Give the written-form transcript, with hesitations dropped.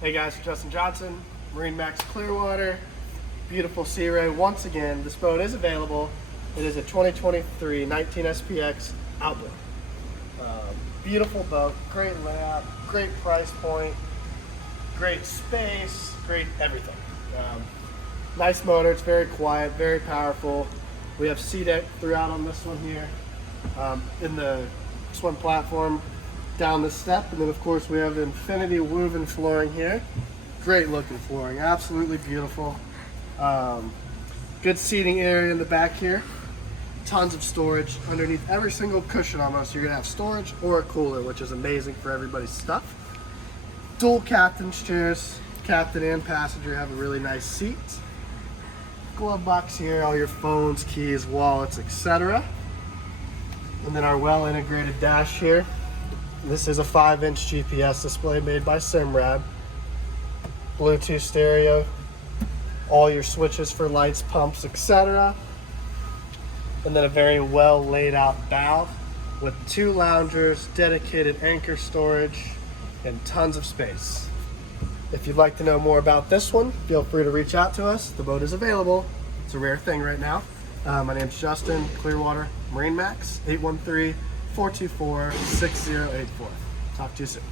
Hey guys, Justin Johnson, MarineMax Clearwater, beautiful Sea Ray. Once again, this boat is available. It is a 2023 19 SPX Outboard. Beautiful boat, great layout, great price point, great space, great everything. Nice motor, it's very quiet, very powerful. We have sea deck throughout on this one here. In the swim platform down the step, and then of course we have infinity woven flooring here. Great looking flooring, absolutely beautiful. Good seating area in the back here. Tons of storage underneath every single cushion almost. You're gonna have storage or a cooler, which is amazing for everybody's stuff. Dual captain's chairs, captain and passenger have a really nice seat. Glove box here, all your phones, keys, wallets, etc. And then our well integrated dash here. This is a 5-inch GPS display made by Simrad. Bluetooth stereo, all your switches for lights, pumps, etc. And then a very well laid out bow with 2 loungers, dedicated anchor storage, and tons of space. If you'd like to know more about this one, feel free to reach out to us. The boat is available. It's a rare thing right now. My name's Justin, Clearwater, MarineMax, 813-424-6084. Talk to you soon.